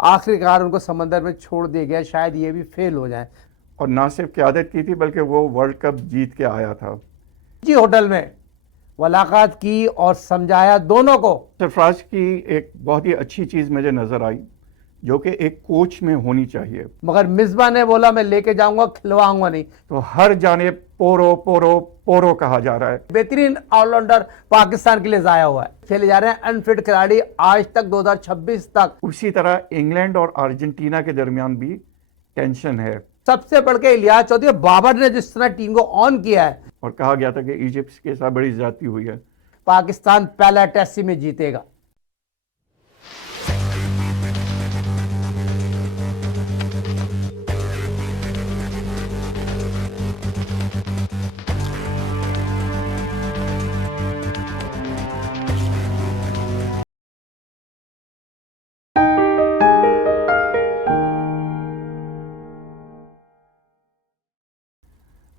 आखिरकार उनको समंदर में छोड़ दिया गया, शायद ये भी फेल हो जाए। और ना सिर्फ क़यादत की थी बल्कि वो वर्ल्ड कप जीत के आया था। जी होटल में मुलाकात की और समझाया दोनों को। सरफराज की एक बहुत ही अच्छी चीज़ मुझे नज़र आई जो कि एक कोच में होनी चाहिए। मगर मिसबा ने बोला मैं लेके जाऊंगा, खिलवाऊंगा नहीं। तो हर जाने पोरो पोरो पोरो कहा जा रहा है। बेहतरीन ऑलराउंडर पाकिस्तान के लिए जाया हुआ है, खेले जा रहे हैं अनफिट खिलाड़ी आज तक 2026 तक। उसी तरह इंग्लैंड और अर्जेंटीना के दरमियान भी टेंशन है। सबसे बढ़ के इलियास चौधरी, बाबर ने जिस तरह टीम को ऑन किया है। और कहा गया था कि इजिप्ट के साथ बड़ी ज्यादती हुई है। पाकिस्तान पहला टेस्ट में जीतेगा।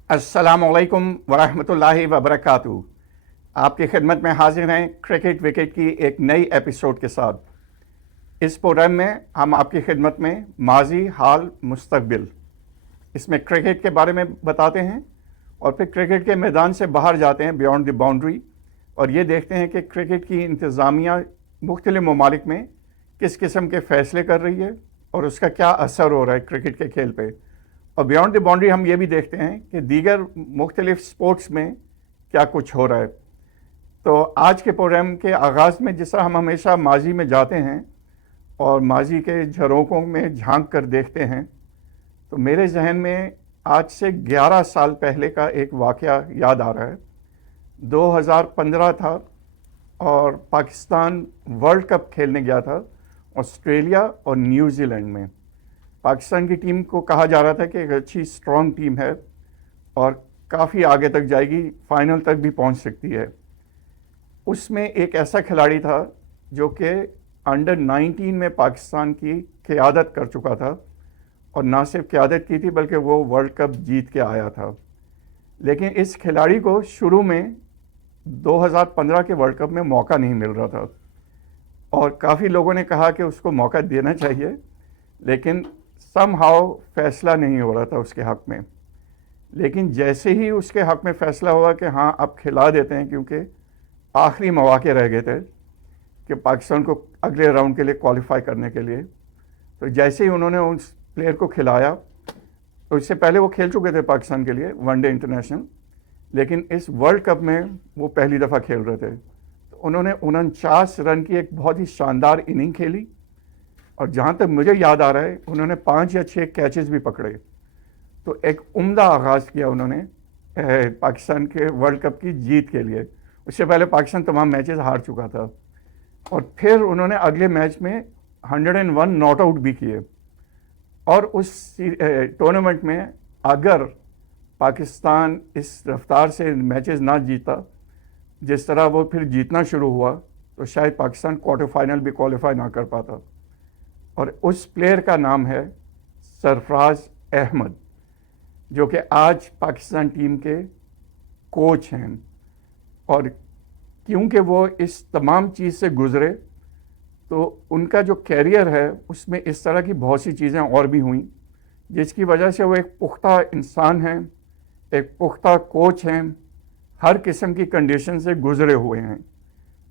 अस्सलामुअलैकुम वरहमतुल्लाहि वबरकातुहू। आपकी खिदमत में हाजिर हैं क्रिकेट विकेट की एक नई एपिसोड के साथ। इस प्रोग्राम में हम आपकी खिदमत में माजी, हाल, मुस्तकबिल, इसमें क्रिकेट के बारे में बताते हैं और फिर क्रिकेट के मैदान से बाहर जाते हैं बियॉन्ड द बाउंड्री और ये देखते हैं कि क्रिकेट की इंतज़ामिया मुख्तलिफ ममालिक में किस किस्म के फ़ैसले कर रही है और उसका क्या असर हो रहा है क्रिकेट के खेल पे। और बियॉन्ड द बाउंड्री हम ये भी देखते हैं कि दीगर मुख्तलिफ स्पोर्ट्स में क्या कुछ हो रहा है। तो आज के प्रोग्राम के आगाज़ में जिस तरह हम हमेशा माजी में जाते हैं और माजी के झरोकों में झांक कर देखते हैं, तो मेरे जहन में आज से 11 साल पहले का एक वाक़या याद आ रहा है। 2015 था और पाकिस्तान वर्ल्ड कप खेलने गया था ऑस्ट्रेलिया और न्यूजीलैंड में। पाकिस्तान की टीम को कहा जा रहा था कि एक अच्छी स्ट्रॉन्ग टीम है और काफ़ी आगे तक जाएगी, फाइनल तक भी पहुंच सकती है। उसमें एक ऐसा खिलाड़ी था जो कि अंडर 19 में पाकिस्तान की क़यादत कर चुका था और ना सिर्फ क़यादत की थी बल्कि वो वर्ल्ड कप जीत के आया था। लेकिन इस खिलाड़ी को शुरू में 2015 के वर्ल्ड कप में मौका नहीं मिल रहा था और काफ़ी लोगों ने कहा कि उसको मौका देना चाहिए, लेकिन समहाउ फैसला नहीं हो रहा था उसके हक़ में। लेकिन जैसे ही उसके हक़ में फ़ैसला हुआ कि हाँ अब खिला देते हैं, क्योंकि आखिरी मौके रह गए थे कि पाकिस्तान को अगले राउंड के लिए क्वालिफाई करने के लिए, तो जैसे ही उन्होंने उस प्लेयर को खिलाया, तो इससे पहले वो खेल चुके थे पाकिस्तान के लिए वनडे इंटरनेशनल, लेकिन इस वर्ल्ड कप में वो पहली दफ़ा खेल रहे थे। तो उन्होंने 49 रन की एक बहुत ही शानदार इनिंग खेली और जहाँ तक मुझे याद आ रहा है उन्होंने 5 या 6 कैचेस भी पकड़े। तो एक उम्दा आगाज़ किया उन्होंने पाकिस्तान के वर्ल्ड कप की जीत के लिए। उससे पहले पाकिस्तान तमाम मैचेस हार चुका था और फिर उन्होंने अगले मैच में 101 नॉट आउट भी किए। और उस टूर्नामेंट में अगर पाकिस्तान इस रफ्तार से मैचेस ना जीता जिस तरह वो फिर जीतना शुरू हुआ, तो शायद पाकिस्तान क्वार्टर फाइनल भी क्वालिफाई ना कर पाता। और उस प्लेयर का नाम है सरफराज अहमद, जो कि आज पाकिस्तान टीम के कोच हैं। और क्योंकि वो इस तमाम चीज़ से गुज़रे, तो उनका जो कैरियर है उसमें इस तरह की बहुत सी चीज़ें और भी हुई, जिसकी वजह से वो एक पुख्ता इंसान हैं, एक पुख्ता कोच हैं, हर किस्म की कंडीशन से गुज़रे हुए हैं।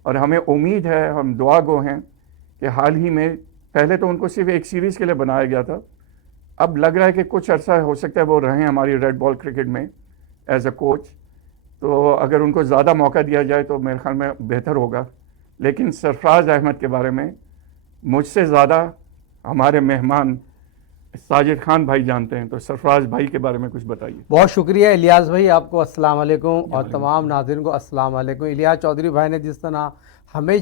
और हमें उम्मीद है, हम दुआ गो हैं कि हाल ही में, पहले तो उनको सिर्फ एक सीरीज़ के लिए बनाया गया था, अब लग रहा है कि कुछ अर्सा हो सकता है वो रहें हमारी रेड बॉल क्रिकेट में एज अ कोच। तो अगर उनको ज़्यादा मौका दिया जाए तो मेरे ख्याल में बेहतर होगा। लेकिन सरफराज अहमद के बारे में मुझसे ज़्यादा हमारे मेहमान साजिद खान भाई जानते हैं, तो सरफराज भाई के बारे में कुछ बताइए। बहुत शुक्रिया इलियास भाई, आपको अस्सलाम वालेकुम और तमाम नाज़रीन को अस्सलाम वालेकुम। इलियास चौधरी भाई ने जिस तरह हमें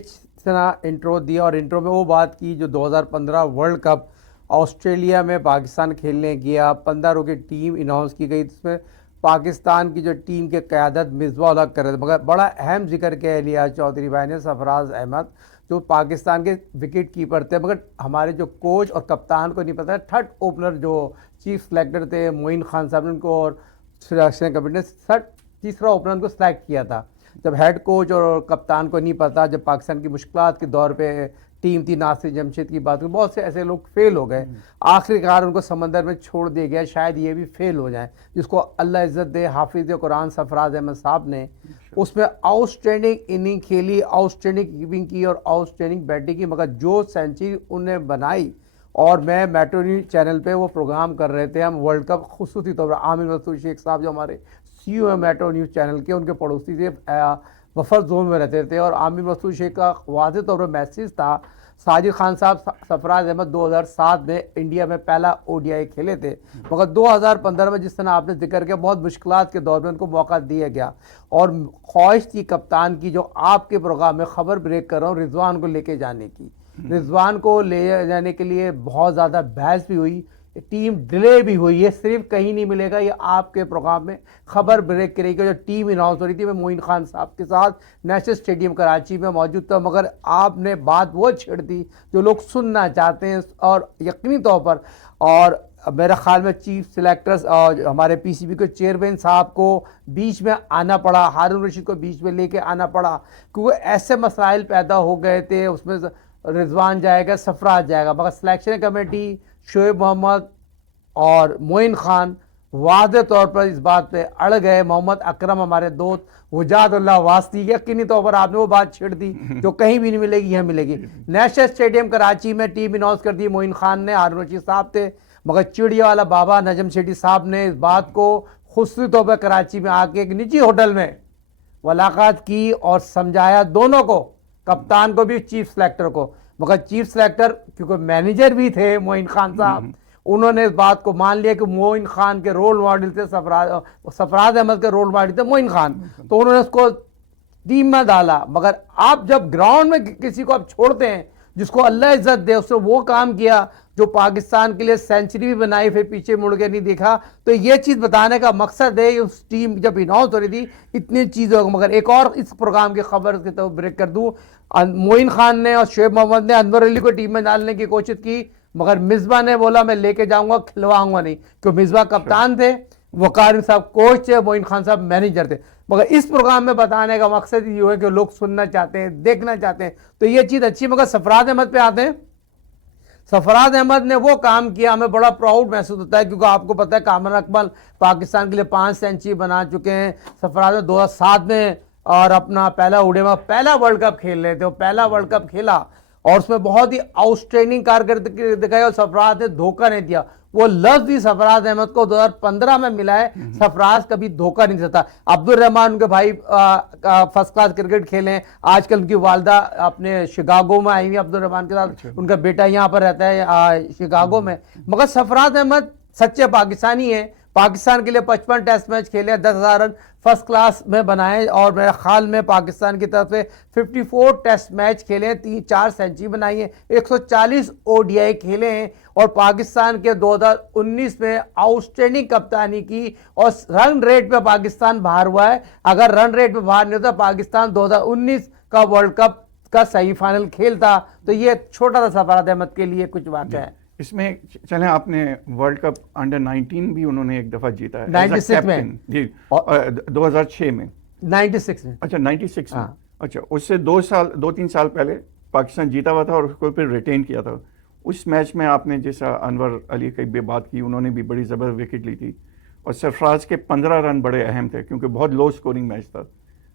इंट्रो दिया और इंट्रो में वो बात की जो 2015 वर्ल्ड कप ऑस्ट्रेलिया में पाकिस्तान खेलने गया, 15 की टीम अनाउंस की गई, जिसमें पाकिस्तान की जो टीम के क़यादत मिसबा हक कर रहे थे। मगर बड़ा अहम जिक्र किया इलियास चौधरी भाई ने सरफराज अहमद, जो पाकिस्तान के विकेट कीपर थे, मगर हमारे जो कोच और कप्तान को नहीं पता, थर्ड ओपनर जो चीफ सेलेक्टर थे मोइन खान साहब ने उनको और सिलेक्शन कमेटी ने तीसरा ओपनर को सिलेक्ट किया था। जब हेड कोच और कप्तान को नहीं पता, जब पाकिस्तान की मुश्किलात के दौर पे टीम थी, नासिर जमशेद की बात करूं, बहुत से ऐसे लोग फेल हो गए, आखिरकार उनको समंदर में छोड़ दिया गया, शायद ये भी फेल हो जाए, जिसको अल्लाह इज़्ज़त दे। हाफिज़ कुरान सरफराज अहमद साहब ने उसमें आउटस्टैंडिंग इनिंग खेली, आउटस्टैंडिंग कीपिंग की और आउटस्टैंडिंग बैटिंग की, मगर जो सेंचुरी उन्हें बनाई, और मैं मेट्रो न्यूज़ चैनल पे वो प्रोग्राम कर रहे थे हम वर्ल्ड कप, खुसूसी तौर पर आमिर मसूद शेख साहब जो हमारे CEO है मेट्रो न्यूज़ चैनल के, उनके पड़ोसी से बफर जोन में रहते थे, और आमिर मसूद शेख का वाज़ेह तौर पर मैसेज था। साजिद खान साहब सरफराज अहमद 2007 में इंडिया में पहला ODI खेले थे, मगर 2015 में जिस तरह आपने जिक्र किया बहुत मुश्किलात के दौर में उनको मौका दिया गया, और ख्वाहिश थी कप्तान की, जो आपके प्रोग्राम में खबर ब्रेक कर रहा हूँ, रिजवान को लेके जाने की। रिजवान को ले जाने के लिए बहुत ज़्यादा बहस भी हुई, टीम डिले भी हुई, ये सिर्फ कहीं नहीं मिलेगा, ये आपके प्रोग्राम में खबर ब्रेक करेगी। जो टीम अनाउंस हो रही थी मैं मोइन खान साहब के साथ नेशनल स्टेडियम कराची में मौजूद था, मगर आपने बात वो छेड़ दी जो लोग सुनना चाहते हैं, और यकीनी तौर पर, और मेरा ख्याल में चीफ सिलेक्टर्स और हमारे PCB के चेयरमैन साहब को बीच में आना पड़ा, हारून रशीद को बीच में लेके आना पड़ा, क्योंकि ऐसे मसाइल पैदा हो गए थे, उसमें रिजवान जाएगा, सरफराज जाएगा, मगर सिलेक्शन कमेटी शोएब मोहम्मद और मोइन खान वादे तौर पर इस बात पे अड़ गए। मोहम्मद अकरम हमारे दोस्त, वजादुल्लाह वास्ती, यकीनी तौर पर आपने वो बात छेड़ दी जो कहीं भी नहीं मिलेगी, यहाँ मिलेगी। नेशनल स्टेडियम कराची में टीम अनाउंस कर दी, मोइन खान ने, हारून रशीद साहब थे, मगर चिड़िया वाला बाबा नजम शेट्टी साहब ने इस बात को खुसूसी तौर पर कराची में आके एक निजी होटल में मुलाकात की और समझाया दोनों को, कप्तान को भी, चीफ सेलेक्टर को, मगर चीफ सेलेक्टर क्योंकि मैनेजर भी थे मोइन खान साहब, उन्होंने इस बात को मान लिया कि मोइन खान के रोल मॉडल थे सरफराज अहमद के रोल मॉडल थे मोइन खान, तो उन्होंने उसको टीम में डाला। मगर आप जब ग्राउंड में किसी को आप छोड़ते हैं जिसको अल्लाह इज्जत दे, उसने वो काम किया जो पाकिस्तान के लिए सेंचुरी भी बनाई, फिर पीछे मुड़ के नहीं देखा, तो ये चीज़ बताने का मकसद है। उस टीम जब अनाउंस हो रही थी इतनी चीज़ों, मगर एक और इस प्रोग्राम की खबर के तो ब्रेक कर दूँ, मोइन खान ने और शोएब मोहम्मद ने अनवर अली को टीम में डालने की कोशिश की, मगर मिसबा ने बोला मैं लेके जाऊंगा, खिलवाऊंगा नहीं, क्योंकि मिसबा कप्तान थे, वकार साहब कोच थे, मोइन खान साहब मैनेजर थे। मगर इस प्रोग्राम में बताने का मकसद ये है कि लोग सुनना चाहते हैं, देखना चाहते हैं, तो ये चीज़ अच्छी। मगर सरफराज अहमद पे आते हैं, सरफराज अहमद ने वो काम किया, हमें बड़ा प्राउड महसूस होता है, क्योंकि आपको पता है कामरान अकमल पाकिस्तान के लिए 5 सेंचुरी बना चुके हैं, सरफराज ने 2007 में और अपना पहला उड़ेमा पहला वर्ल्ड कप खेल रहे थे, वो पहला वर्ल्ड कप खेला और उसमें बहुत ही आउटस्टैंडिंग कारकर्दगी दिखाई, और सरफराज ने धोखा नहीं दिया। वो लफ्ज भी सरफराज अहमद को 2015 में मिला है, सरफराज कभी धोखा नहीं देता। अब्दुल रहमान उनके भाई फर्स्ट क्लास क्रिकेट खेले, आजकल उनकी वालदा अपने शिकागो में आई हुई अब्दुल रहमान के साथ, उनका बेटा यहाँ पर रहता है शिकागो में। मगर सरफराज अहमद सच्चे पाकिस्तानी है, पाकिस्तान के लिए 55 टेस्ट मैच खेले, 10,000 रन फर्स्ट क्लास में बनाए, और मेरे ख्याल में पाकिस्तान की तरफ से 54 टेस्ट मैच खेले, 3-4 सेंचुरी बनाई है, 140 ODI खेले हैं, और पाकिस्तान के 2019 में आउटस्टैंडिंग कप्तानी की, और रन रेट पे पाकिस्तान बाहर हुआ है। अगर रन रेट पे बाहर नहीं होता, पाकिस्तान 2019 का वर्ल्ड कप का सेमीफाइनल खेलता। तो ये छोटा सा सरफराज अहमद के लिए कुछ वाक़या है। इसमें चलें, आपने वर्ल्ड कप अंडर 19 भी उन्होंने एक दफ़ा जीता है 96 में जी, 2006 में 96 में, अच्छा 96 में, हाँ। अच्छा उससे 2-3 साल पहले पाकिस्तान जीता हुआ था और उसको फिर रिटेन किया था। उस मैच में आपने जैसा अनवर अली की भी बात की, उन्होंने भी बड़ी ज़बरदस्त विकेट ली थी, और सरफराज के 15 रन बड़े अहम थे क्योंकि बहुत लो स्कोरिंग मैच था।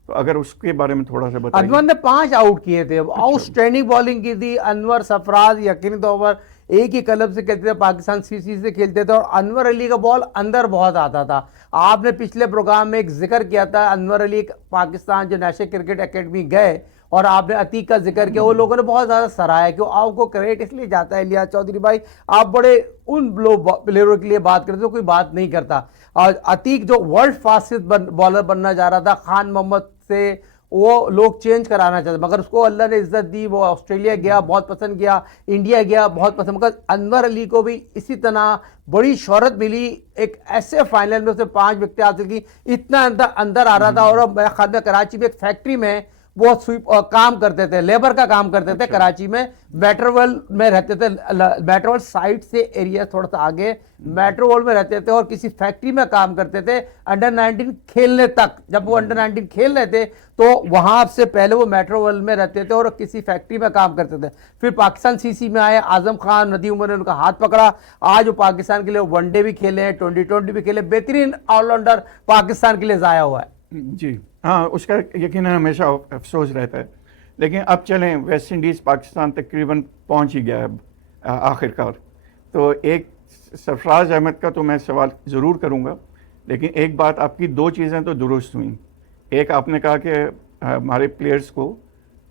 तो अगर उसके बारे में थोड़ा सा बताइए। अनवर ने 5 आउट किए थे, आउटस्टैंडिंग बॉलिंग की थी। अनवर सरफराज यकीनी तौर पर एक ही क्लब से खेलते थे, पाकिस्तान CC से खेलते थे, और अनवर अली का बॉल अंदर बहुत आता था। आपने पिछले प्रोग्राम में एक जिक्र किया था, अनवर अली पाकिस्तान जो नेशनल क्रिकेट एकेडमी गए, और आपने अतीक का जिक्र किया, वो लोगों ने बहुत ज़्यादा सराहा, क्यों आपको क्रेडिट इसलिए जाता है इलियास चौधरी भाई, आप बड़े उन प्लेयरों के लिए बात करते हो कोई बात नहीं करता। और अतीक जो वर्ल्ड फास्टेस्ट बॉलर बनना जा रहा था, खान मोहम्मद से वो लोग चेंज कराना चाहते, मगर उसको अल्लाह ने इज्जत दी, वो ऑस्ट्रेलिया गया, बहुत पसंद किया, इंडिया गया, बहुत पसंद। मगर अनवर अली को भी इसी तरह बड़ी शोहरत मिली, एक ऐसे फाइनल में उसने 5 विकेट हासिल की, इतना अंदर आ रहा था। और मेरे ख्याल में कराची में एक फैक्ट्री में वो स्वीप काम करते थे, लेबर का काम करते थे कराची में, मेट्रोवॉल में रहते थे, मेट्रोवॉल साइट से एरिया थोड़ा सा आगे मेट्रोवॉल में रहते थे और किसी फैक्ट्री में काम करते थे अंडर 19 खेलने तक। जब वो अंडर 19 खेल रहे थे तो वहां से पहले वो मेट्रोवॉल में रहते थे और किसी फैक्ट्री में काम करते थे। फिर पाकिस्तान सीसी में आए, आजम खान, नदीम उमर ने उनका हाथ पकड़ा, आज वो पाकिस्तान के लिए वनडे भी खेले हैं, 2020 भी खेले, बेहतरीन ऑलराउंडर पाकिस्तान के लिए जाया हुआ है। जी हाँ, उसका यकीनन हमेशा अफसोस रहता है। लेकिन अब चलें, वेस्ट इंडीज़ पाकिस्तान तकरीबन पहुंच ही गया है आखिरकार। तो एक सरफराज अहमद का तो मैं सवाल ज़रूर करूंगा, लेकिन एक बात, आपकी दो चीज़ें तो दुरुस्त हुई। एक, आपने कहा कि हमारे प्लेयर्स को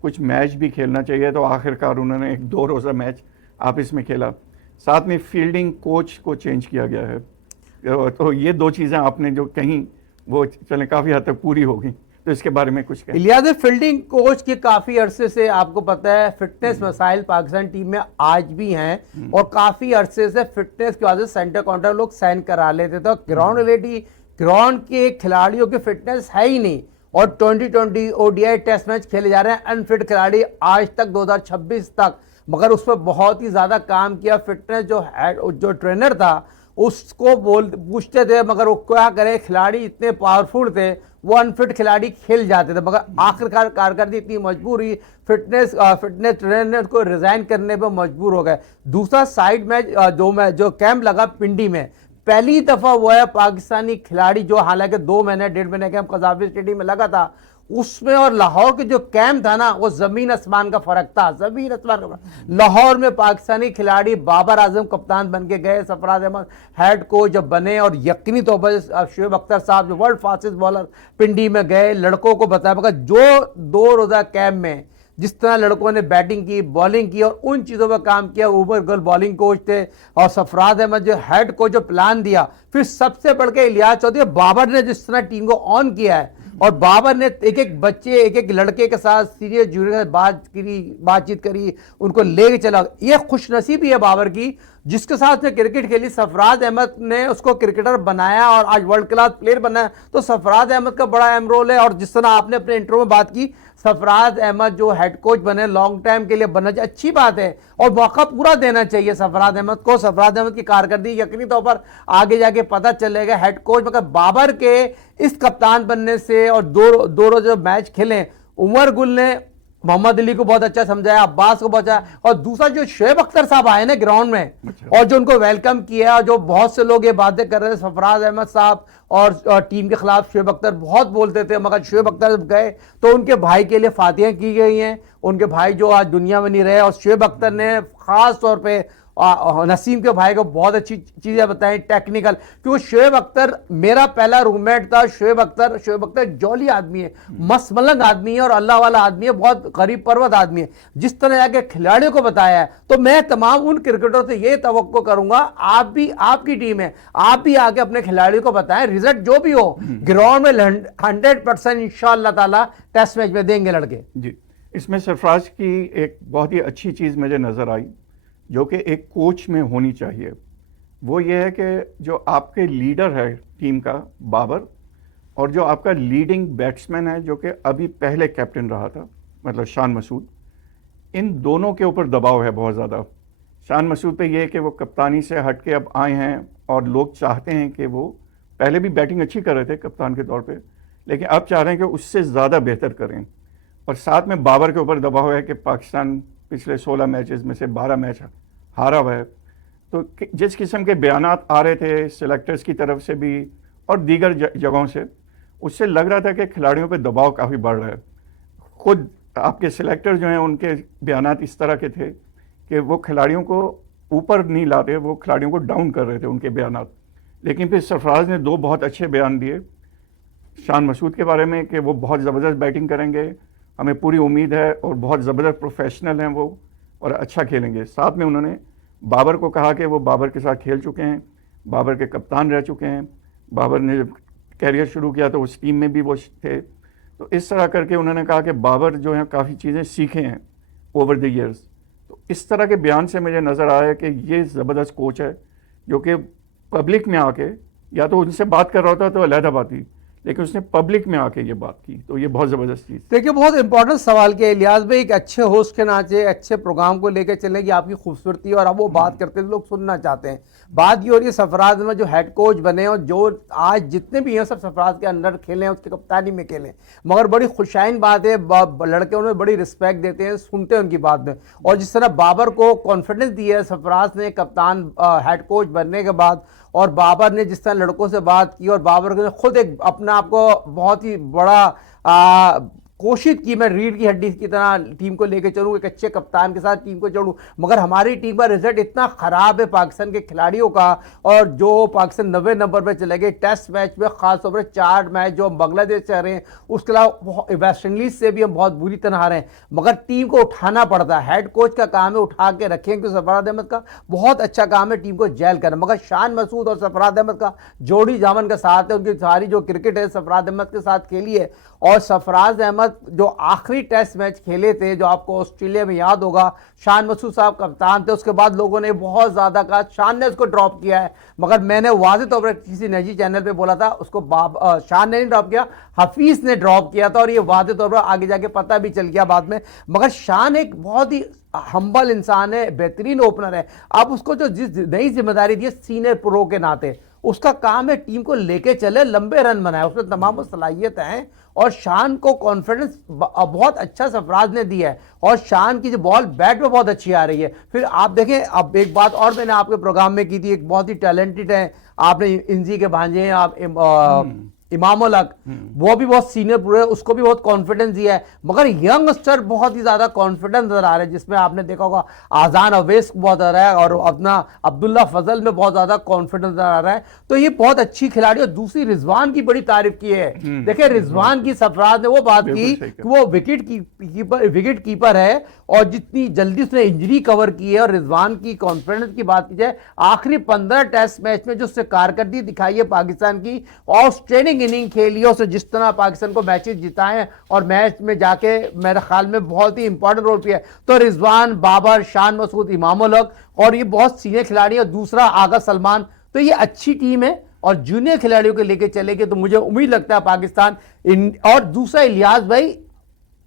कुछ मैच भी खेलना चाहिए, तो आखिरकार उन्होंने एक 2 रोज़ा मैच आप इसमें खेला। साथ में फील्डिंग कोच को चेंज किया गया है, तो ये 2 चीज़ें आपने जो कहीं वो चले काफ़ी हद तक पूरी होगी, तो इसके बारे में कुछ कहें। इलियास, फील्डिंग कोच के काफी अरसे से आपको पता है फिटनेस मसाइल पाकिस्तान टीम में आज भी हैं और काफी अरसे से फिटनेस की वजह से सेंटर कॉन्ट्रैक्ट लोग साइन करा लेते थे। ग्राउंड रियलिटी, ग्राउंड के खिलाड़ियों की फिटनेस है ही नहीं और 2020 ओडीआई टेस्ट मैच खेले जा रहे हैं अनफिट खिलाड़ी आज तक 2026 तक, मगर उस पर बहुत ही ज्यादा काम किया। फिटनेस जो ट्रेनर था उसको पूछते थे, मगर वो क्या करे, खिलाड़ी इतने पावरफुल थे वो अनफिट खिलाड़ी खेल जाते थे, मगर आखिरकार कारकर्दगी इतनी मजबूर हुई, फिटनेस ट्रेनर को रिजाइन करने पर मजबूर हो गए। दूसरा साइड मैच जो कैंप लगा पिंडी में, पहली दफा हुआ है पाकिस्तानी खिलाड़ी जो, हालांकि 2 महीने 1.5 महीने कैंप कजाफी स्टेडियम में लगा था, उसमें और लाहौर के जो कैंप था ना, वो जमीन आसमान का फर्क था, जमीन आसमान का फर्क। लाहौर में पाकिस्तानी खिलाड़ी बाबर आजम कप्तान बन के गए, सरफराज अहमद हेड कोच जब बने और यकीनी तौर पर शोएब अख्तर साहब जो वर्ल्ड फास्टेस्ट बॉलर पिंडी में गए, लड़कों को बताया, मगर जो 2 रोजा कैंप में जिस तरह लड़कों ने बैटिंग की, बॉलिंग की और उन चीज़ों पर काम किया, ऊबर गर्ल बॉलिंग कोच थे और सरफराज अहमद जो हेड कोच जो प्लान दिया, फिर सबसे बढ़ के इलियास चौधरी बाबर ने जिस तरह टीम को ऑन किया है और बाबर ने एक एक बच्चे, एक एक लड़के के साथ सीरियस जूनियर के साथ बातचीत करी, उनको लेके चला। ये खुशनसीबी है बाबर की जिसके साथ ने क्रिकेट खेली। सरफराज अहमद ने उसको क्रिकेटर बनाया और आज वर्ल्ड क्लास प्लेयर बनाया, तो सरफराज अहमद का बड़ा अहम रोल है। और जिस तरह आपने अपने इंट्रो में बात की, सरफराज अहमद जो हेड कोच बने, लॉन्ग टाइम के लिए बनना चाहिए, अच्छी बात है और मौका पूरा देना चाहिए सरफराज अहमद को। सरफराज अहमद की कारकर्दगी यकीनी तौर पर आगे जाके पता चलेगा हेड कोच, मगर बाबर के इस कप्तान बनने से और दो रोज जो मैच खेले, उमर गुल ने मोहम्मद अली को बहुत अच्छा समझाया, अब्बास को बहुत अच्छा, और दूसरा जो शोएब अख्तर साहब आए ना ग्राउंड में और जो उनको वेलकम किया, और जो बहुत से लोग ये बातें कर रहे थे सरफराज अहमद साहब और टीम के खिलाफ शोएब अख्तर बहुत बोलते थे, मगर शोएब अख्तर जब गए तो उनके भाई के लिए फातियां की गई हैं, उनके भाई जो आज दुनिया में नहीं रहे, और शोएब अख्तर ने खास तौर पर नसीम के भाई को बहुत अच्छी चीजें बताई टेक्निकल, क्योंकि शोएब अख्तर मेरा पहला रूममेट था। शोएब अख्तर जॉली आदमी है, मस्त मलंग आदमी है और अल्लाह वाला आदमी है, बहुत गरीब परवत आदमी है। जिस तरह जाके खिलाड़ियों को बताया है, तो मैं तमाम उन क्रिकेटरों से ये तवक्को करूंगा, आप भी, आपकी टीम है, आप भी आके अपने खिलाड़ियों को बताएं, रिजल्ट जो भी हो ग्राउंड में 100% इंशाअल्लाह ताला टेस्ट मैच में देंगे लड़के। जी, इसमें सरफराज की एक बहुत ही अच्छी चीज़ मुझे नज़र आई जो कि एक कोच में होनी चाहिए, वो ये है कि जो आपके लीडर है टीम का बाबर, और जो आपका लीडिंग बैट्समैन है जो कि अभी पहले कैप्टन रहा था, मतलब शान मसूद, इन दोनों के ऊपर दबाव है बहुत ज़्यादा। शान मसूद पे ये है कि वो कप्तानी से हट के अब आए हैं और लोग चाहते हैं कि वो, पहले भी बैटिंग अच्छी कर रहे थे कप्तान के तौर पे, लेकिन अब चाह रहे हैं कि उससे ज़्यादा बेहतर करें। और साथ में बाबर के ऊपर दबाव है कि पाकिस्तान पिछले 16 मैचेस में से 12 मैच हारा हुआ है। तो जिस किस्म के बयानात आ रहे थे सिलेक्टर्स की तरफ से भी और दीगर जगहों से, उससे लग रहा था कि खिलाड़ियों पे दबाव काफ़ी बढ़ रहा है। खुद आपके सिलेक्टर जो हैं उनके बयानात इस तरह के थे कि वो खिलाड़ियों को ऊपर नहीं लाते, वो खिलाड़ियों को डाउन कर रहे थे उनके बयानात। लेकिन फिर सरफराज ने 2 बहुत अच्छे बयान दिए शान मसूद के बारे में कि वो बहुत ज़बरदस्त बैटिंग करेंगे, हमें पूरी उम्मीद है, और बहुत ज़बरदस्त प्रोफेशनल हैं वो और अच्छा खेलेंगे। साथ में उन्होंने बाबर को कहा कि वो बाबर के साथ खेल चुके हैं, बाबर के कप्तान रह चुके हैं, बाबर ने जब कैरियर शुरू किया तो उस टीम में भी वो थे। तो इस तरह करके उन्होंने कहा कि बाबर जो है काफ़ी चीज़ें सीखे हैं ओवर द ईयर्स। तो इस तरह के बयान से मुझे नज़र आया कि ये ज़बरदस्त कोच है जो कि पब्लिक में आके या तो उनसे बात कर रहा होता तो अलहदा बात थी, लेकिन उसने पब्लिक में आके ये बात की, तो ये बहुत ज़बरदस्त चीज़। देखिए बहुत इंपॉर्टेंट सवाल किया इलियास भाई, एक अच्छे होस्ट के नाते अच्छे प्रोग्राम को लेकर चलने की आपकी खूबसूरती, और अब वो बात करते हैं लोग सुनना चाहते हैं। बात ये हो रही है सरफराज में जो हेड कोच बने और जो आज जितने भी हैं सब सरफराज के अंडर खेले हैं, उसकी कप्तानी में खेले, मगर बड़ी खुशाइन बात है, लड़के उन्हें बड़ी रिस्पेक्ट देते हैं, सुनते हैं उनकी बात में। और जिस तरह बाबर को कॉन्फिडेंस दिया है सरफराज ने कप्तान हेड कोच बनने के बाद, और बाबर ने जिस तरह लड़कों से बात की, और बाबर ने खुद एक अपने आप को बहुत ही बड़ा कोशिश की, मैं रीढ़ की हड्डी की तरह टीम को लेकर चलूँ, एक अच्छे कप्तान के साथ टीम को चलूँ, मगर हमारी टीम का रिजल्ट इतना ख़राब है पाकिस्तान के खिलाड़ियों का, और जो पाकिस्तान 90 नंबर पर चले गए टेस्ट मैच में, खासतौर पर 4 मैच जो हम बांग्लादेश से हारे हैं, उसके अलावा वेस्ट इंडीज से भी हम बहुत बुरी तरह हारे हैं, मगर टीम को उठाना पड़ता है। हेड कोच का काम है उठा के रखें, क्योंकि सरफराज अहमद का बहुत अच्छा काम है टीम को जेल करना, मगर शान मसूद और सरफराज अहमद का जोड़ी जामन का साथ है, उनकी सारी जो क्रिकेट है सरफराज अहमद के साथ खेली है। और सरफराज अहमद जो आखिरी टेस्ट मैच खेले थे, जो आपको ऑस्ट्रेलिया में याद होगा, शान मसूद साहब कप्तान थे, उसके बाद लोगों ने बहुत ज़्यादा कहा शान ने उसको ड्रॉप किया है, मगर मैंने वाज़ेह तौर पर किसी निजी चैनल पे बोला था उसको शान ने नहीं ड्रॉप किया, हफीज़ ने ड्रॉप किया था, और ये वाज़ेह तौर पर आगे जाके पता भी चल गया बाद में। मगर शान एक बहुत ही हम्बल इंसान है, बेहतरीन ओपनर है। अब उसको जो जिस नई जिम्मेदारी दी है सीनियर प्रो के नाते, उसका काम है टीम को लेके चले, लंबे रन बनाए, उसमें तमाम सलाहियत हैं, और शान को कॉन्फिडेंस बहुत अच्छा सरफराज ने दिया है, और शान की जो बॉल बैट में बहुत अच्छी आ रही है। फिर आप देखें, अब एक बात और मैंने आपके प्रोग्राम में की थी, एक बहुत ही टैलेंटेड है, आपने इंजी के भांजे हैं आप इमाम उल हक, वो भी बहुत सीनियर प्रो है, उसको भी बहुत कॉन्फिडेंस दिया है, मगर यंगस्टर बहुत ही ज्यादा कॉन्फिडेंस नजर आ रहा है, जिसमें आपने देखा होगा आजान अवैस बहुत आ रहा है, और अपना अब्दुल्ला फजल में बहुत ज्यादा कॉन्फिडेंस नजर आ रहा है। तो ये बहुत अच्छी खिलाड़ी। और दूसरी रिजवान की बड़ी तारीफ की है, देखिए रिजवान की सरफराज ने वो बात की कि वो विकेट कीपर है, और जितनी जल्दी उसने इंजरी कवर की है, और रिजवान की कॉन्फिडेंस की बात की जाए, आखिरी 15 टेस्ट मैच में जो उसने कारकर्दगी दिखाई है पाकिस्तान की, आउटस्टैंडिंग इनिंग खेली है उसने, जिस तरह पाकिस्तान को मैचेस जिताए, और मैच में जाके मेरे ख्याल में बहुत ही इंपॉर्टेंट रोल किया है। तो रिजवान, बाबर, शान मसूद, इमाम उल हक, और ये बहुत सीनियर खिलाड़ी है। दूसरा आगा सलमान, तो ये अच्छी टीम है, और जूनियर खिलाड़ियों के लेके चलेंगे तो मुझे उम्मीद लगता है पाकिस्तान और दूसरा इलियास भाई,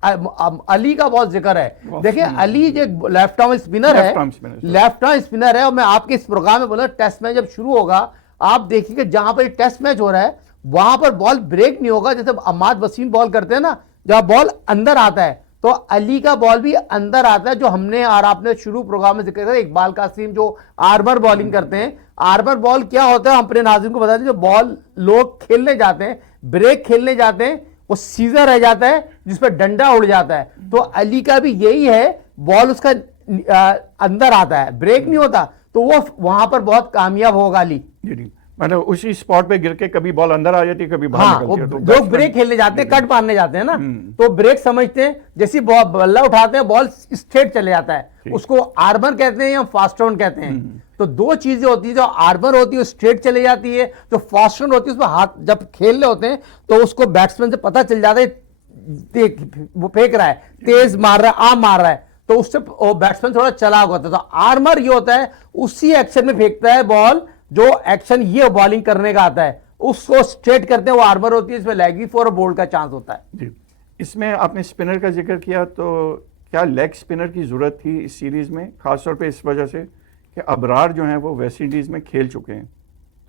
अली का बहुत जिक्र है। देखिए अली जो लेफ्ट आर्म स्पिनर है, और मैं आपके इस प्रोग्राम में बोला टेस्ट मैच जब शुरू होगा, आप देखिए जहां पर टेस्ट मैच हो रहा है वहां पर बॉल ब्रेक नहीं होगा, जैसे अमाद वसीम बॉल करते हैं ना, जब बॉल अंदर आता है तो अली का बॉल भी अंदर आता है, जो हमने और आपने शुरू प्रोग्राम में जिक्र किया, इकबाल कासिम जो आर्मर बॉलिंग करते हैं। आर्मर बॉल क्या होता है हम अपने नाज़रीन को बता दें, जो बॉल लोग खेलने जाते हैं, ब्रेक खेलने जाते हैं, वो सीधा रह जाता है जिसपे डंडा उड़ जाता है। तो अली का भी यही है, बॉल उसका अंदर आता है, ब्रेक नहीं होता, तो वो वहां पर बहुत कामयाब होगा अली। मतलब उसी स्पॉट पे गिर के कभी बॉल अंदर आ जाती है, कभी बाहर निकलती है। तो लोग ब्रेक खेलने जाते हैं, कट मारने जाते हैं ना, तो ब्रेक समझते हैं, जैसी बल्ला उठाते हैं बॉल स्ट्रेट चले जाता है, उसको आर्मर कहते हैं या फास्ट राउंड कहते हैं। तो दो चीजें होती है, जो आर्मर होती है स्ट्रेट चले जाती है, जो फास्ट राउंड होती है उसमें हाथ जब खेल रहे होते हैं तो उसको बैट्समैन से पता चल जाता है वो फेंक रहा है, तेज मार रहा है, आम मार रहा है, तो उससे बैट्समैन थोड़ा चलाक होता है। तो आर्मर ये होता है, उसी एक्शन में फेंकता है बॉल, जो एक्शन ये बॉलिंग करने का आता है उसको स्ट्रेट करते हैं, वो आर्मर होती है, इसमें लेगी फॉर और बोल्ड का चांस होता है। जी, इसमें आपने स्पिनर का जिक्र किया, तो क्या लेग स्पिनर की जरूरत थी इस सीरीज में, खासतौर पे इस वजह से कि अबरार जो हैं वो वेस्ट इंडीज में खेल चुके हैं,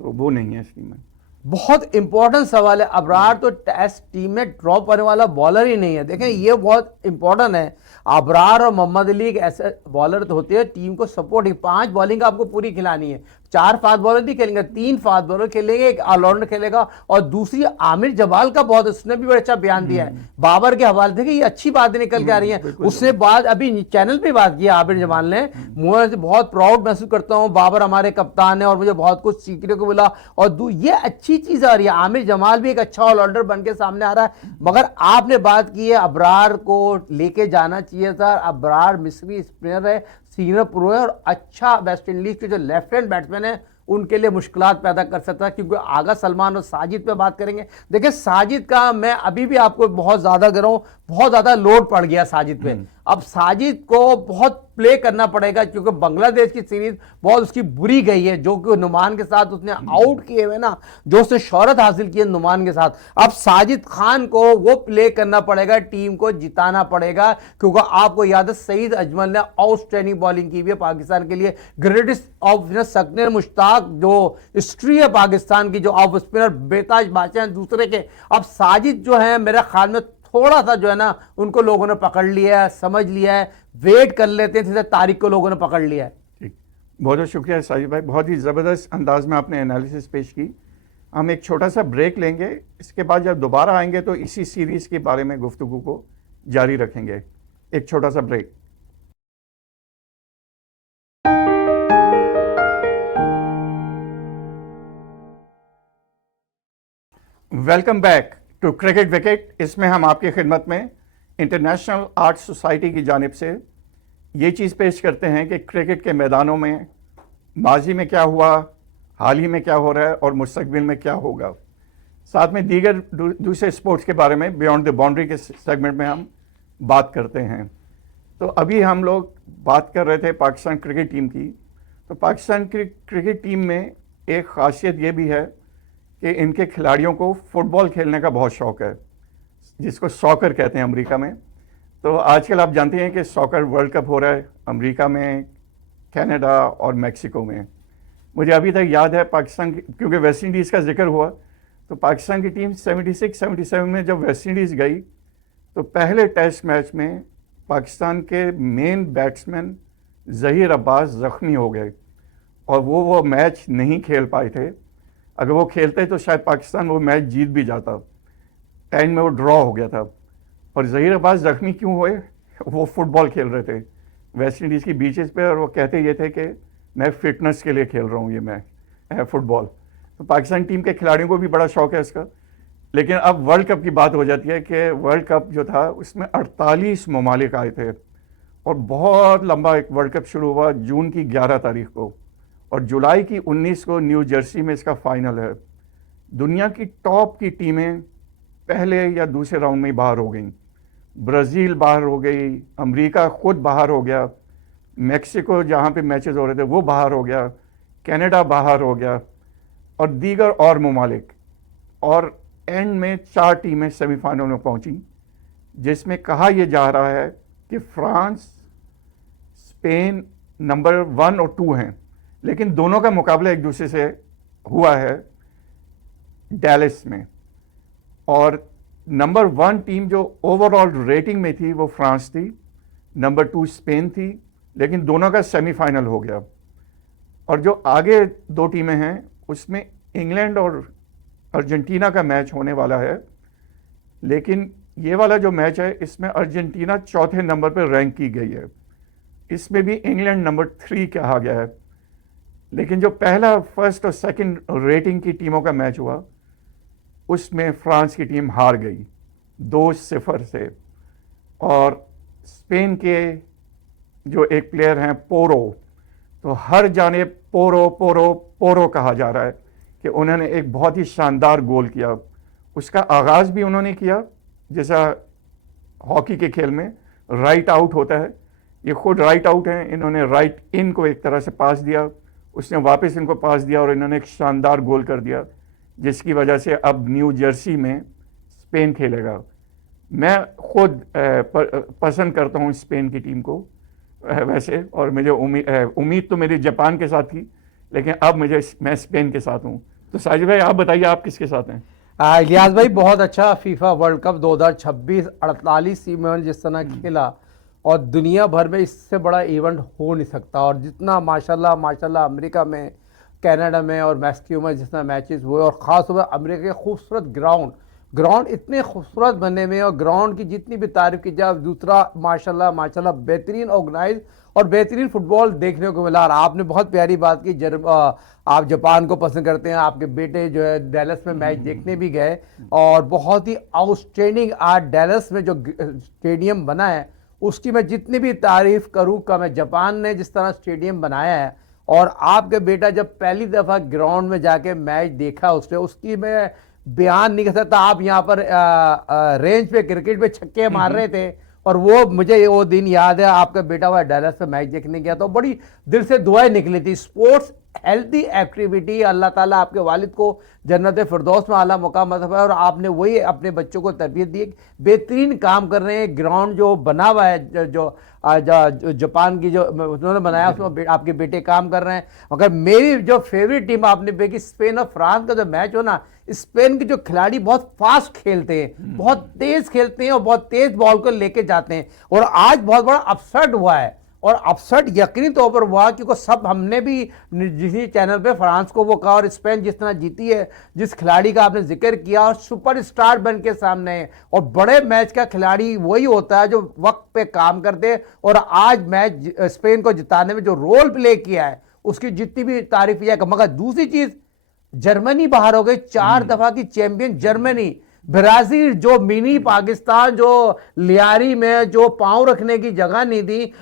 तो वो नहीं है इस टीम में। बहुत इंपॉर्टेंट सवाल है। अबरार तो टेस्ट टीम में ड्रॉप करने वाला बॉलर ही नहीं है, देखें ये बहुत इंपॉर्टेंट है। अबरार और मोहम्मद अली एक ऐसे बॉलर तो होते हैं टीम को सपोर्ट, 5 बॉलिंग आपको पूरी खिलानी है, 4 फास्ट बॉलर नहीं खेलेंगे, 3 फास्ट बॉलर खेलेंगे, एक ऑलराउंडर खेलेगा, और दूसरी आमिर जमाल का बहुत, उसने भी बड़ा अच्छा बयान दिया है बाबर के हवाले। देखिए ये अच्छी बातें निकल के आ रही हैं, उसने बात अभी चैनल पे बात किया आमिर जमाल ने, मुझे बहुत प्राउड महसूस करता हूँ, बाबर हमारे कप्तान है और मुझे बहुत कुछ सीखने को मिला, और ये अच्छी चीज आ रही है। आमिर जमाल भी एक अच्छा ऑलराउंडर बन के सामने आ रहा है। मगर आपने बात की है अबरार को लेके जाना चाहिए था, अबरार मिस्री स्पिनर है, सीनियर प्रो है, और अच्छा वेस्ट इंडीज के जो लेफ्ट हैंड बैट्समैन है उनके लिए मुश्किलात पैदा कर सकता है, क्योंकि आगा सलमान और साजिद पे बात करेंगे। देखिए साजिद का मैं अभी भी आपको बहुत ज्यादा कह रहा हूं, बहुत ज्यादा लोड पड़ गया साजिद पे। अब साजिद को बहुत प्ले करना पड़ेगा क्योंकि बांग्लादेश की सीरीज बहुत उसकी बुरी गई है, जो कि नुमान के साथ उसने आउट किए हुए ना, जो उसने शोहरत हासिल की है नुमान के साथ। अब साजिद खान को वो प्ले करना पड़ेगा, टीम को जिताना पड़ेगा, क्योंकि आपको याद है सईद अजमल ने आउटस्टैंडिंग बॉलिंग की भी है पाकिस्तान के लिए, ग्रेटेस्ट ऑफ सकने मुश्ताक जो हिस्ट्री है पाकिस्तान की, जो ऑफ स्पिनर बेताज बादशाह दूसरे के। अब साजिद जो है मेरे ख्याल में थोड़ा सा जो है ना उनको लोगों ने पकड़ लिया है, समझ लिया है, वेट कर लेते हैं, जैसे तारिक को लोगों ने पकड़ लिया है। ठीक, बहुत बहुत शुक्रिया साजिद भाई, बहुत ही ज़बरदस्त अंदाज में आपने एनालिसिस पेश की। हम एक छोटा सा ब्रेक लेंगे, इसके बाद जब दोबारा आएंगे तो इसी सीरीज़ के बारे में गुफ्तगू को जारी रखेंगे। एक छोटा सा break. Welcome back to cricket wicket. इसमें हम आपकी खिदमत में इंटरनेशनल आर्ट सोसाइटी की जानिब से ये चीज़ पेश करते हैं कि क्रिकेट के मैदानों में माजी में क्या हुआ, हाल ही में क्या हो रहा है और मुस्तकबिल में क्या होगा। साथ में दीगर दूसरे स्पोर्ट्स के बारे में बियॉन्ड द बाउंड्री के सेगमेंट में हम बात करते हैं। तो अभी हम लोग बात कर रहे थे पाकिस्तान क्रिकेट टीम की। तो पाकिस्तान की क्रिकेट टीम में एक ख़ासियत ये भी है कि इनके खिलाड़ियों को फुटबॉल खेलने का बहुत शौक़ है, जिसको सॉकर कहते हैं अमेरिका में। तो आजकल आप जानते हैं कि सॉकर वर्ल्ड कप हो रहा है अमेरिका में, कनाडा और मैक्सिको में। मुझे अभी तक याद है पाकिस्तान की, क्योंकि वेस्ट इंडीज़ का जिक्र हुआ, तो पाकिस्तान की टीम 76-77 में जब वेस्ट इंडीज़ गई तो पहले टेस्ट मैच में पाकिस्तान के मेन बैट्समैन ज़हीर अब्बास ज़ख्मी हो गए और वो मैच नहीं खेल पाए थे। अगर वो खेलते तो शायद पाकिस्तान वो मैच जीत भी जाता। एंड में वो ड्रॉ हो गया था। और ज़हीर अब्बास ज़ख्मी क्यों हुए? वो फुटबॉल खेल रहे थे वेस्ट इंडीज़ की बीचेस पे, और वो कहते ये थे कि मैं फ़िटनेस के लिए खेल रहा हूँ ये मैच फुटबॉल। तो पाकिस्तान टीम के खिलाड़ियों को भी बड़ा शौक़ है इसका। लेकिन अब वर्ल्ड कप की बात हो जाती है कि वर्ल्ड कप जो था उसमें 48 ममालिक आए थे और बहुत लंबा एक वर्ल्ड कप शुरू हुआ जून की 11 तारीख को, और जुलाई की 19 को न्यू जर्सी में इसका फ़ाइनल है। दुनिया की टॉप की टीमें पहले या दूसरे राउंड में ही बाहर हो गई। ब्राज़ील बाहर हो गई, अमेरिका ख़ुद बाहर हो गया, मैक्सिको जहाँ पे मैचेस हो रहे थे वो बाहर हो गया, कनाडा बाहर हो गया और दीगर और ममालिक। और एंड में 4 टीमें सेमीफाइनल में पहुँची, जिसमें कहा यह जा रहा है कि फ्रांस, स्पेन नंबर 1 और 2 हैं, लेकिन दोनों का मुकाबला एक दूसरे से हुआ है डैलस में। और नंबर 1 टीम जो ओवरऑल रेटिंग में थी वो फ्रांस थी, नंबर 2 स्पेन थी, लेकिन दोनों का सेमीफाइनल हो गया। और जो आगे 2 टीमें हैं उसमें इंग्लैंड और अर्जेंटीना का मैच होने वाला है, लेकिन ये वाला जो मैच है इसमें अर्जेंटीना 4थे नंबर पर रैंक की गई है। इसमें भी इंग्लैंड नंबर 3 कहा गया है। लेकिन जो पहला फर्स्ट और सेकंड रेटिंग की टीमों का मैच हुआ उसमें फ्रांस की टीम हार गई 2-0 से। और स्पेन के जो एक प्लेयर हैं पोरो, तो हर जाने पोरो पोरो पोरो कहा जा रहा है कि उन्होंने एक बहुत ही शानदार गोल किया। उसका आगाज़ भी उन्होंने किया जैसा हॉकी के खेल में राइट आउट होता है, ये खुद राइट आउट हैं, इन्होंने राइट इन को एक तरह से पास दिया, उसने वापस इनको पास दिया और इन्होंने एक शानदार गोल कर दिया, जिसकी वजह से अब न्यू जर्सी में स्पेन खेलेगा। मैं खुद पसंद करता हूँ स्पेन की टीम को वैसे, और मुझे उम्मीद तो मेरी जापान के साथ थी, लेकिन अब मैं स्पेन के साथ हूँ। तो साजिद भाई आप बताइए आप किसके साथ हैं? इलियास भाई बहुत अच्छा फीफा वर्ल्ड कप 2026 48 में जिस तरह खेला, और दुनिया भर में इससे बड़ा इवेंट हो नहीं सकता। और जितना माशाल्लाह अमेरिका में, कनाडा में और मैक्सिको में जितना मैचेस हुए, और ख़ास तौर पर अमेरिका के खूबसूरत ग्राउंड इतने खूबसूरत बने हुए, और ग्राउंड की जितनी भी तारीफ की जाए, दूसरा माशाल्लाह बेहतरीन ऑर्गेनाइज और बेहतरीन फुटबॉल देखने को मिला। और आपने बहुत प्यारी बात की, आप जापान को पसंद करते हैं, आपके बेटे जो है डैलस में मैच देखने भी गए, और बहुत ही आउटस्टैंडिंग आज डैलस में जो स्टेडियम बना है उसकी मैं जितनी भी तारीफ करूँ का मैं, जापान ने जिस तरह स्टेडियम बनाया है, और आपके बेटा जब पहली दफ़ा ग्राउंड में जाके मैच देखा उसकी मैं बयान नहीं कर सकता। आप यहाँ पर रेंज पे क्रिकेट पे छक्के मार रहे थे, और वो मुझे वो दिन याद है, आपका बेटा हुआ डैलस पे मैच देखने गया तो बड़ी दिल से दुआएं निकली थी। स्पोर्ट्स हेल्थी एक्टिविटी, अल्लाह ताला आपके वालिद को जन्नत फिरदौस में आला मुकाम अता फरमाए, और आपने वही अपने बच्चों को तरबियत दी। बेहतरीन काम कर रहे हैं। ग्राउंड जो बना हुआ है, जो जापान की जो उन्होंने बनाया, उसमें आपके बेटे काम कर रहे हैं। मगर मेरी जो फेवरेट टीम आपने देखी, स्पेन और फ्रांस का जो मैच हो ना, स्पेन के जो खिलाड़ी बहुत फास्ट खेलते हैं, बहुत तेज खेलते हैं और बहुत तेज बॉल को लेके जाते हैं। और आज बहुत बड़ा अपसेट हुआ है, और अपसेट यकीनी तौर पर हुआ क्योंकि सब हमने भी जिस चैनल पे फ्रांस को वो कहा, और स्पेन जिस तरह जीती है, जिस खिलाड़ी का आपने जिक्र किया, और सुपरस्टार बन के सामने है। और बड़े मैच का खिलाड़ी वही होता है जो वक्त पे काम करते हैं, और आज मैच स्पेन को जिताने में जो रोल प्ले किया है उसकी जितनी भी तारीफ किया। मगर दूसरी चीज, जर्मनी बाहर हो गई, 4 दफा की चैंपियन जर्मनी। ब्राजील जो मिनी पाकिस्तान, जो लियारी में जो पांव रखने की जगह नहीं थी,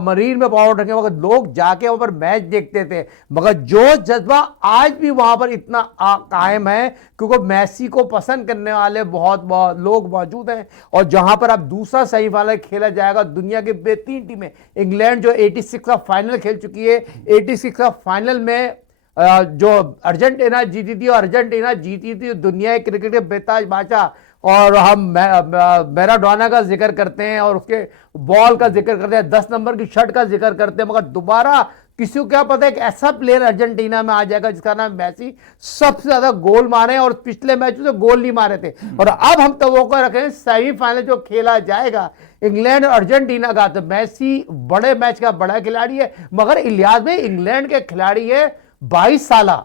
मरीन में पांव रखने, मगर लोग जाके वहां पर मैच देखते थे। मगर जो जज्बा आज भी वहां पर इतना कायम है, क्योंकि मैसी को पसंद करने वाले बहुत लोग मौजूद हैं। और जहां पर अब दूसरा सेमीफाइनल खेला जाएगा, दुनिया की बेहतरीन टीमें, इंग्लैंड जो 86 का फाइनल खेल चुकी है, 86 का फाइनल में जो अर्जेंटीना जीती थी, और अर्जेंटीना जीती थी दुनिया के क्रिकेट के बेताज बादशाह। और हम मैराडोना का जिक्र करते हैं, और उसके बॉल का जिक्र करते हैं, 10 नंबर की शर्ट का जिक्र करते हैं। मगर दोबारा किसी को क्या पता है कि ऐसा प्लेयर अर्जेंटीना में आ जाएगा जिसका नाम मैसी, सबसे ज्यादा गोल मारे, और पिछले मैच में गोल नहीं मारे थे। और अब हम तवक्को रखें सेमीफाइनल जो खेला जाएगा इंग्लैंड और अर्जेंटीना का, तो मैसी बड़े मैच का बड़ा खिलाड़ी है। मगर इलियास में इंग्लैंड के खिलाड़ी है 22 साला,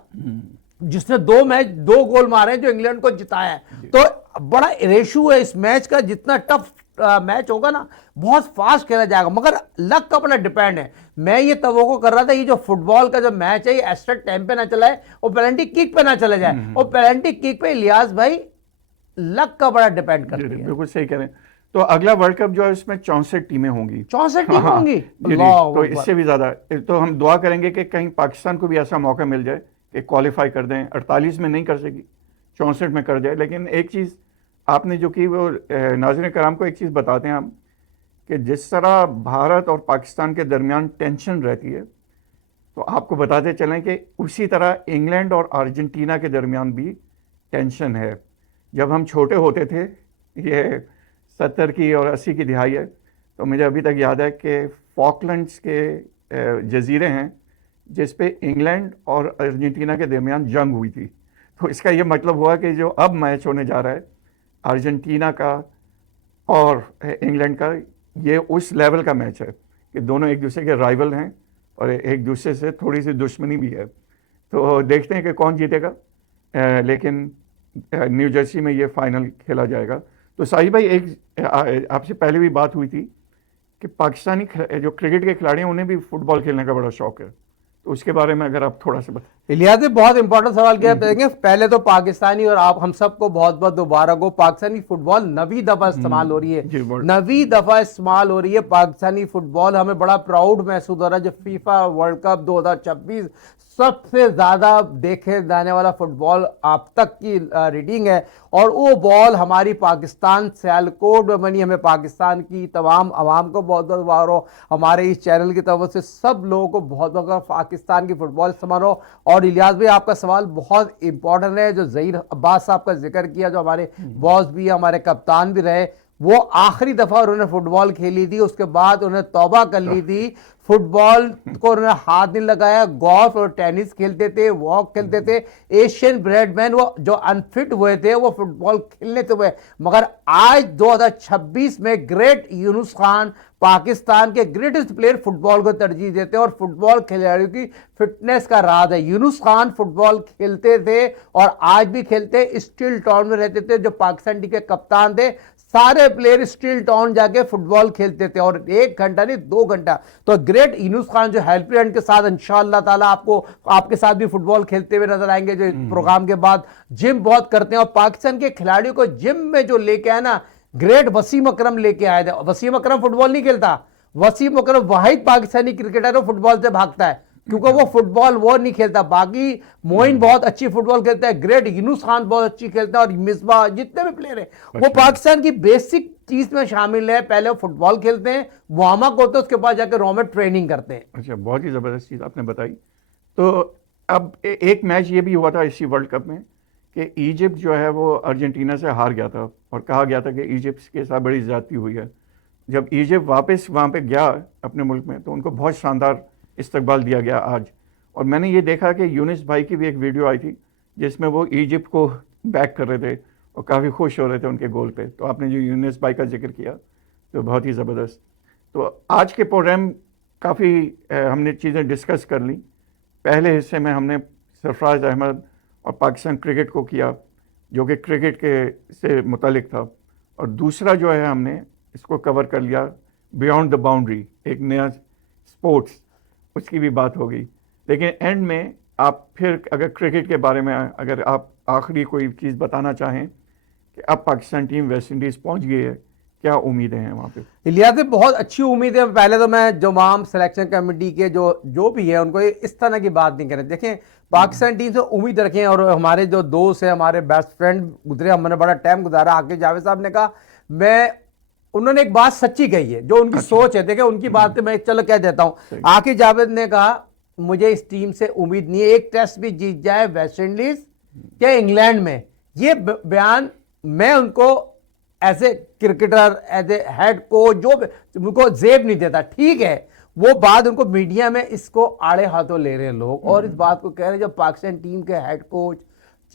जिसने 2 मैच 2 गोल मारे, जो इंग्लैंड को जिताया है। तो बड़ा रेशू है इस मैच का। जितना टफ मैच होगा ना, बहुत फास्ट खेला जाएगा, मगर लक का बड़ा डिपेंड है। मैं ये तवक्को कर रहा था, ये जो फुटबॉल का जो मैच है, ये एक्स्ट्रा टाइम पे ना चला है और पेनल्टी किक पे ना चला जाए। और पेनल्टी किक पे इलियास भाई लक का बड़ा डिपेंड करती है। बिल्कुल सही कह रहे हैं। तो अगला वर्ल्ड कप जो है उसमें 64 टीमें होंगी। 64 टीम हाँ, होंगी, तो इससे भी ज्यादा। तो हम दुआ करेंगे कि कहीं पाकिस्तान को भी ऐसा मौका मिल जाए कि क्वालिफाई कर दें। 48 में नहीं कर सकी, 64 में कर जाए। लेकिन एक चीज़ आपने जो की, वो नाज़रीन कराम को एक चीज़ बताते हैं हम, कि जिस तरह भारत और पाकिस्तान के दरमियान टेंशन रहती है, तो आपको बताते चलें कि उसी तरह इंग्लैंड और अर्जेंटीना के दरमियान भी टेंशन है। जब हम छोटे होते थे, ये 70 की और 80 की दिहाई है, तो मुझे अभी तक याद है कि फॉकलैंड्स के जजीरे हैं जिस पे इंग्लैंड और अर्जेंटीना के दरमियान जंग हुई थी। तो इसका ये मतलब हुआ कि जो अब मैच होने जा रहा है अर्जेंटीना का और इंग्लैंड का, ये उस लेवल का मैच है कि दोनों एक दूसरे के राइवल हैं और एक दूसरे से थोड़ी सी दुश्मनी भी है। तो देखते हैं कि कौन जीतेगा। लेकिन न्यू जर्सी में ये फाइनल खेला जाएगा। तो साहिब भाई, एक आपसे पहले भी बात हुई थी कि पाकिस्तानी जो क्रिकेट के खिलाड़ी हैं उन्हें भी फुटबॉल खेलने का बड़ा शौक है, तो उसके बारे में अगर आप थोड़ा सा बताएं। इलियास ने बहुत इंपॉर्टेंट सवाल किया। देखेंगे, पहले तो पाकिस्तानी और आप हम सबको बहुत बहुत दोबारा को, पाकिस्तानी फुटबॉल नवी दफा इस्तेमाल हो रही है, नवी दफा इस्तेमाल हो रही है पाकिस्तानी फुटबॉल। हमें बड़ा प्राउड महसूस हो रहा है। जो फीफा वर्ल्ड कप 2026 सबसे ज्यादा देखे जाने वाला फुटबॉल आप तक की रीडिंग है, और वो बॉल हमारी पाकिस्तान सियालकोट में बनी। हमें पाकिस्तान की तमाम आवाम को बहुत बहुत मुबारक हो, हमारे इस चैनल की तरफ से सब लोगों को बहुत बहुत पाकिस्तान की फुटबॉल इस्तेमाल हो। और इलियास भाई, आपका सवाल बहुत इंपॉर्टेंट है। जो ज़हीर अब्बास साहब का जिक्र किया, जो हमारे बॉस भी, हमारे कप्तान भी रहे, वो आखिरी दफा उन्होंने फुटबॉल खेली थी, उसके बाद उन्होंने तौबा कर ली थी। फुटबॉल को उन्होंने हाथ नहीं लगाया, गोल्फ और टेनिस खेलते थे, वॉक खेलते थे। एशियन ब्रेडमैन वो जो अनफिट हुए थे, वो फुटबॉल खेलने से हुए। मगर आज 2026 में ग्रेट यूनुस खान, पाकिस्तान के ग्रेटेस्ट प्लेयर, फुटबॉल को तरजीह देते हैं, और फुटबॉल खिलाड़ियों की फिटनेस का राज है। यूनुस खान फुटबॉल खेलते थे और आज भी खेलते, स्टील टाउन में रहते थे, जो पाकिस्तान टीम के कप्तान थे। सारे प्लेयर स्टील टाउन जाके फुटबॉल खेलते थे, और 1 घंटा नहीं 2 घंटा। तो ग्रेट यूनुस खान जो हेल्प हैंड के साथ इंशाअल्लाह ताला आपको, आपके साथ भी फुटबॉल खेलते हुए नजर आएंगे। जो प्रोग्राम के बाद जिम बहुत करते हैं, और पाकिस्तान के खिलाड़ियों को जिम में जो लेके आए ना, ग्रेट वसीम अकरम लेके आए थे। वसीम अकरम फुटबॉल नहीं खेलता, वसीम अकरम वाहिद पाकिस्तानी क्रिकेटर है फुटबॉल से भागता है। क्योंकि वो फुटबॉल वो नहीं खेलता। बाकी मोइन बहुत अच्छी फुटबॉल खेलता है, ग्रेट यूनुस खान बहुत अच्छी खेलता है, और मिसबा जितने भी प्लेयर हैं वो पाकिस्तान की बेसिक चीज में शामिल है। पहले वो फुटबॉल खेलते हैं, वार्म अप होते हैं, उसके बाद जाकर रॉ में ट्रेनिंग करते हैं। अच्छा, बहुत ही ज़बरदस्त चीज़ आपने बताई। तो अब एक मैच ये भी हुआ था इसी वर्ल्ड कप में कि इजिप्ट जो है वो अर्जेंटीना से हार गया था, और कहा गया था कि इजिप्ट के साथ बड़ी ज़्यादती हुई है। जब इजिप्ट वापस वहाँ पे गया अपने मुल्क में, तो उनको बहुत शानदार इस्तकबाल दिया गया आज। और मैंने ये देखा कि यूनिस भाई की भी एक वीडियो आई थी जिसमें वो इजिप्ट को बैक कर रहे थे और काफ़ी खुश हो रहे थे उनके गोल पे। तो आपने जो यूनिस भाई का जिक्र किया, तो बहुत ही ज़बरदस्त। तो आज के प्रोग्राम काफ़ी हमने चीज़ें डिस्कस कर ली। पहले हिस्से में हमने सरफराज अहमद और पाकिस्तान क्रिकेट को किया, जो कि क्रिकेट के से मुतालिक था। और दूसरा जो है हमने इसको कवर कर लिया, बियॉन्ड द बाउंड्री, एक नया स्पोर्ट्स, उसकी भी बात होगी। लेकिन एंड में आप फिर अगर क्रिकेट के बारे में अगर आप आखिरी कोई चीज़ बताना चाहें कि अब पाकिस्तान टीम वेस्ट इंडीज़ पहुंच गई है, क्या उम्मीदें हैं वहाँ पे? इलिया से बहुत अच्छी उम्मीद है। पहले तो मैं तमाम सिलेक्शन कमेटी के जो भी है उनको इस तरह की बात नहीं करें। देखें, पाकिस्तान टीम से उम्मीद रखें। और हमारे जो दोस्त हैं, हमारे बेस्ट फ्रेंड गुजरे, हमने बड़ा टाइम गुजारा। आके जावेद साहब ने कहा, उन्होंने एक बात सच्ची कही है, जो उनकी सोच है। देखें, उनकी बात मैं चलो कह देता हूं। आके जावेद ने कहा, मुझे इस टीम से उम्मीद नहीं है एक टेस्ट भी जीत जाए वेस्ट इंडीज या इंग्लैंड में। ये बयान मैं उनको as a cricketer, as a head coach, जो उनको जेब नहीं देता। ठीक है, वो बात उनको मीडिया में इसको आड़े हाथों ले रहे हैं लोग, और इस बात को कह रहे हैं। जब पाकिस्तान टीम के हेड कोच,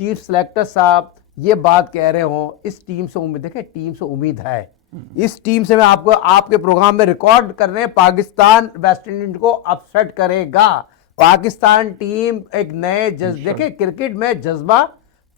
चीफ सेलेक्टर साहब ये बात कह रहे हो, इस टीम से उम्मीद, देखें टीम से उम्मीद है। इस टीम से मैं आपको आपके प्रोग्राम में रिकॉर्ड कर रहे हैं, पाकिस्तान वेस्ट इंडीज को अपसेट करेगा। पाकिस्तान टीम एक नए देखें, क्रिकेट में जज्बा,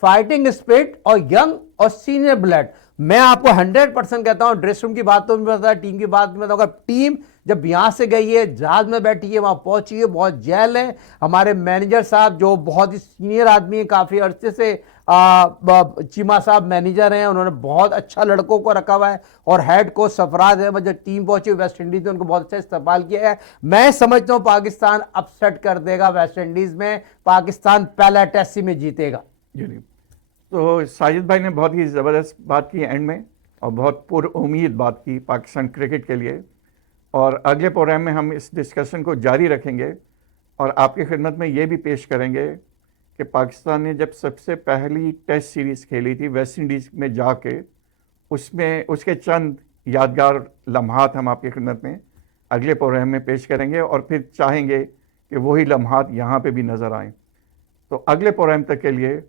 फाइटिंग स्पिरिट और यंग और सीनियर ब्लड। मैं आपको 100% कहता हूं, ड्रेसरूम की बात तो नहीं बताया, टीम की बात नहीं बताऊंगा। टीम जब यहां से गई है, जहाज में बैठी है, वहां पहुंची है, बहुत जेल है। हमारे मैनेजर साहब जो बहुत ही सीनियर आदमी है, काफी अरसे से चीमा साहब मैनेजर हैं, उन्होंने बहुत अच्छा लड़कों को रखा हुआ है। और हेड कोच सरफराज है, जब टीम पहुंची वेस्ट इंडीज में, उनको बहुत अच्छा इस्तेमाल किया है। मैं समझता हूं पाकिस्तान अपसेट कर देगा वेस्ट इंडीज में। पाकिस्तान पहला टेस्ट में जीतेगा। जी, तो साजिद भाई ने बहुत ही ज़बरदस्त बात की एंड में, और बहुत पुरउम्मीद बात की पाकिस्तान क्रिकेट के लिए। और अगले प्रोग्राम में हम इस डिस्कशन को जारी रखेंगे और आपकी खिदमत में ये भी पेश करेंगे कि पाकिस्तान ने जब सबसे पहली टेस्ट सीरीज़ खेली थी वेस्ट इंडीज़ में जाके, उसमें उसके चंद यादगार लम्हात हम आपकी खिदमत में अगले प्रोग्राम में पेश करेंगे, और फिर चाहेंगे कि वही लम्हात यहाँ पे भी नज़र आएँ। तो अगले प्रोग्राम तक के लिए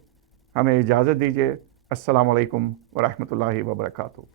हमें इजाज़त दीजिए। अस्सलाम वालेकुम व रहमतुल्लाहि व बरकातुहू।